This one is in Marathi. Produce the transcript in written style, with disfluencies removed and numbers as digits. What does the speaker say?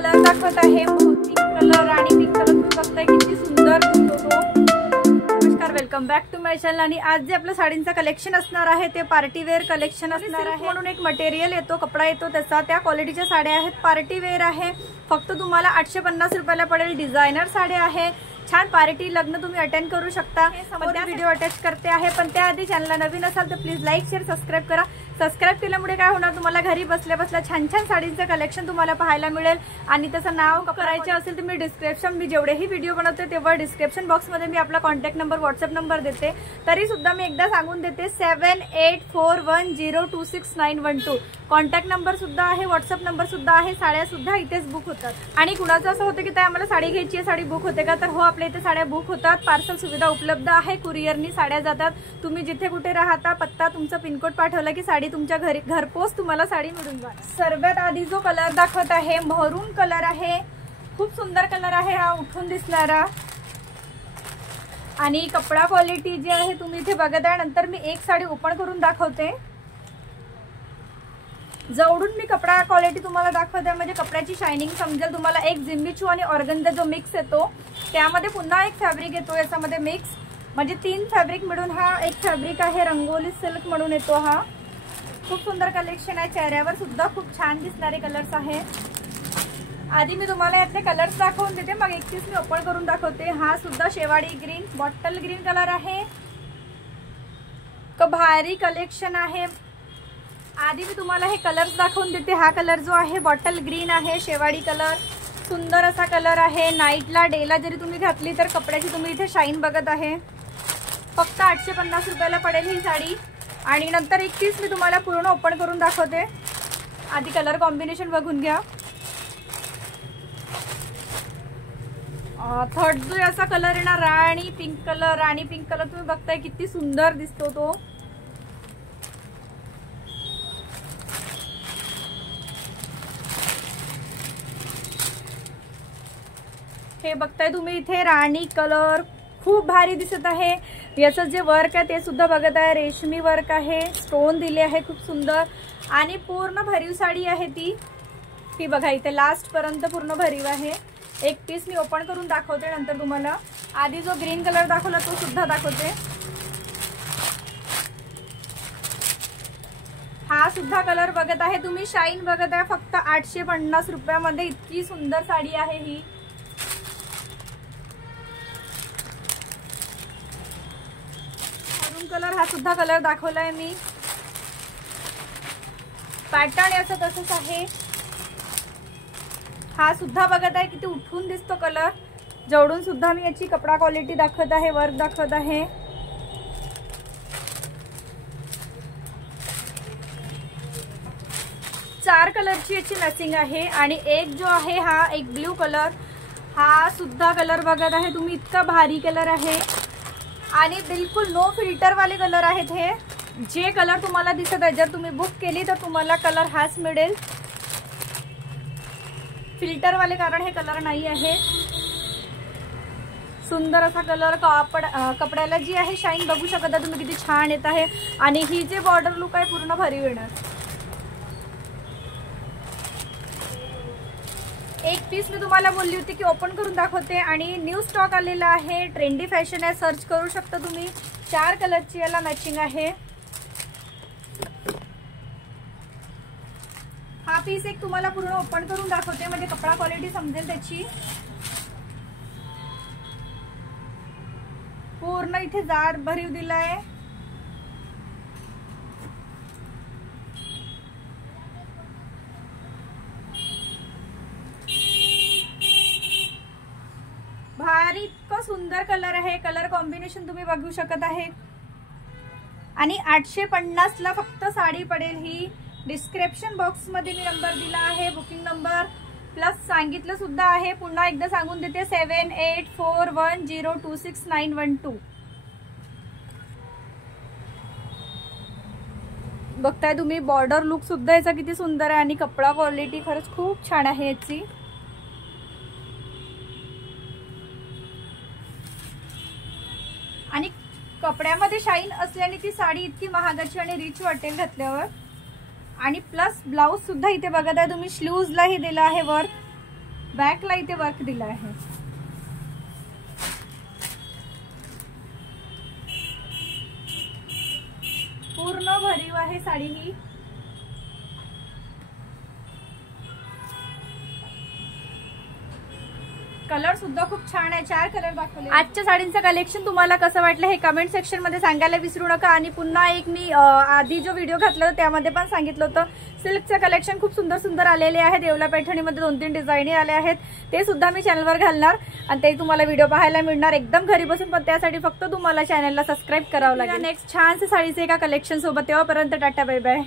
कलर दाखवत आहे पिंक कलर आणि पिंक कलर तुम्ही बघताय किती सुंदर दिसतो तो। नमस्कार, welcome back to my channel. आणि आज जे आपलं साडींचं कलेक्शन असणार आहे ते पार्टी वेअर कलेक्शन असणार आहे। म्हणून एक मटेरियल येतो, कपडा येतो त्याचा, त्या क्वालिटीच्या साड्या आहेत, पार्टी वेअर आहे। फक्त तुम्हाला 850 रुपयाला पडेल। डिझायनर साड्या आहे, छान पार्टी लग्न तुम्ही अटेंड करू शकता। समोर व्हिडिओ अटॅच करते आहे, पण त्याआधी चॅनलला नवीन असाल तर प्लीज लाईक शेअर सबस्क्राईब करा। सबस्क्राईब केल्यामुळे काय होणार, तुम्हाला घरी बसल्या बसल्या छान छान साडींचं कलेक्शन तुम्हाला पाहायला मिळेल। आणि त्याचं नाव करायचं असेल तर मी डिस्क्रिप्शन, मी जेवढेही व्हिडिओ बनवते तेव्हा डिस्क्रिप्शन बॉक्समध्ये मी आपला कॉन्टॅक्ट नंबर, व्हॉट्सअप नंबर देते। तरी सुद्धा मी एकदा सांगून देते, 7841026912 कॉन्टॅक्ट नंबर सुद्धा आहे, व्हॉट्सअप नंबर सुद्धा आहे। साड्या सुद्धा इथेच बुक होतात। आणि कुणाचं असं होतं की ताई आम्हाला साडी घ्यायची आहे, साडी बुक होते का? तर हो, आपल्या इथे साड्या बुक होतात। पार्सल सुविधा उपलब्ध आहे, कुरिअरनी साड्या जातात। तुम्ही जिथे कुठे राहता, पत्ता तुमचा पिनकोड पाठवला की साडी तुमच्या घरी घरपोच तुम्हाला साडी मिळून जाईल। सर्वात आधी जो कलर दाखवत आहे महरून कलर आहे, खूप सुंदर कलर आहे हा, उठून दिसणारा। आणि कपडा क्वालिटी जी आहे तुम्ही इथे बघत आहे। नंतर मी एक साडी ओपन करून दाखवते, जवळून मी कपडा क्वालिटी तुम्हाला दाखवते, म्हणजे कपड्याची शायनिंग समजेल तुम्हाला। एक जिम्मीचू आणि ऑर्गन्झा जो मिक्स येतो त्यामध्ये पुन्हा एक फॅब्रिक येतो याच्यामध्ये मिक्स, म्हणजे 3 फॅब्रिक मिळून हा एक फॅब्रिक आहे। रंगोली सिल्क म्हणून येतो हा, खूप सुंदर कलेक्शन आहे। चेहऱ्यावर सुद्धा खूप छान दिसणारे कलर्स आहे। आधी मी तुम्हाला यातले कलर्स दाखवून देते, मग एक पीस मी ओपन करून दाखवते। हा सुद्धा शेवाळी ग्रीन, बॉटल ग्रीन कलर आहे, भारी कलेक्शन आहे। आधी मी तुम्हाला हे कलर्स दाखवून देते। हा कलर जो आहे बॉटल ग्रीन आहे, शेवाळी कलर, सुंदर असा कलर आहे। नाईटला डेला जरी तुम्ही घातली तर कपड्याची तुम्ही इथे शाईन बघत आहे। फक्त 850 रुपयाला पडेल ही साडी। आणि नंतर एक पीस मी तुम्हाला पूर्ण ओपन करून दाखवते। आधी कलर कॉम्बिनेशन बघून घ्या। थर्ड जो असा कलर आहे ना, राणी पिंक कलर, राणी पिंक कलर तुम्ही बघताय किती सुंदर दिसतो तो। हे बघताय तुम्ही इथे राणी कलर, खूप भारी दिसत आहे। याचं जे वर्क आहे ते सुद्धा बघत आहे, रेशमी वर्क आहे, स्टोन दिले आहे खूप सुंदर। आणि पूर्ण भरीव साडी आहे ती बघा, इथे लास्ट पर्यंत पूर्ण भरीव आहे। एक पीस मी ओपन करून दाखवते नंतर तुम्हाला। आधी जो ग्रीन कलर दाखवला तो सुद्धा दाखवते। हा सुद्धा कलर बघत आहे तुम्ही, शाईन बघत आहे। फक्त 850 रुपयामध्ये इतकी सुंदर साडी आहे ही। कलर हा सुद्धा कलर दाखवलाय मी, पॅटर्न याचं तसंच आहे। हा सुद्धा बघत आहे किती उठून दिसतो कलर। जवळून सुद्धा मी याची कपडा क्वालिटी दाखवत आहे, वर्क दाखवत आहे। चार कलरची याची मॅचिंग आहे। आणि एक जो आहे हा एक ब्ल्यू कलर, हा सुद्धा कलर बघत आहे तुम्ही, इतका भारी कलर आहे। आणि बिलकुल नो फिल्टर वाले कलर आहेत हे। जे कलर तुम्हाला दिसत आहे, जर तुम्ही बुक केली तर तुम्हाला कलर हाच मिळेल, फिल्टर वाले कारण हे कलर नाही आहे। सुंदर असा कलर, कपड्याला जी आहे शाईन बघू शकता तुम्ही किती छान येत आहे। आणि ही जे बॉर्डर लुक आहे पूर्ण भरीव येणार। एक पीस मी तुम्हाला बोलली होती की ओपन करून दाखवते। आणि न्यू स्टॉक आलेला आहे, ट्रेंडी फॅशन आहे, सर्च करू शकता तुम्ही। 4 कलरची याला मॅचिंग आहे। हा पीस एक तुम्हाला पूर्ण ओपन करून दाखवते, म्हणजे कपडा क्वालिटी समजेल त्याची। पूर्ण इथे जार भरीव दिलाय। भारी, इतका सुंदर कलर आहे। कलर कॉम्बिनेशन तुम्ही बघू शकत आहे। आणि 850 ला फक्त साडी पडेल ही। डिस्क्रिप्शन बॉक्स मध्ये मी नंबर दिला आहे, बुकिंग नंबर प्लस सांगितलं सुद्धा आहे। पुन्हा एकदा सांगून देते, 7841026912 बघताय तुम्ही। बॉर्डर लुक सुद्धा याचा किती सुंदर आहे। आणि कपडा क्वालिटी खरंच खूप छान आहे याची। आणि कपड्यामध्ये शाईन असल्याने ती साडी इतकी महागाची आणि रिच वाटेल घातल्यावर। आणि प्लस ब्लाउज सुद्धा इथे बघत आहे तुम्ही, स्लीव्हजला हे दिला आहे वर्क। बॅकला इथे वर्क दिला आहे. पूर्ण भरीव आहे साडी ही. कलर सुद्धा खूप छान आहे. 4 कलर दाखवले. आजच्या साडींचं कलेक्शन तुम्हाला कसं वाटलं हे कमेंट सेक्शन मध्ये सांगायला विसरू नका. आणि पुन्हा एक मी आधी जो व्हिडिओ घातला होता त्यामध्ये पण सांगितलं होतं सिल्कचं कलेक्शन खूप सुंदर सुंदर आलेले आहे. येवला पैठणीमध्ये 2-3 डिझाईन आले आहेत. ते सुद्धा मी चॅनलवर घालणार आणि ते तुम्हाला व्हिडिओ पाहायला मिळणार एकदम घरी बसून. पण त्यासाठी फक्त तुम्हाला चॅनलला सबस्क्राईब करावं लागेल. नेक्स्ट छानसे साडीचे एका कलेक्शन सोबत. तेव्हापर्यंत टाटा बाय बाय.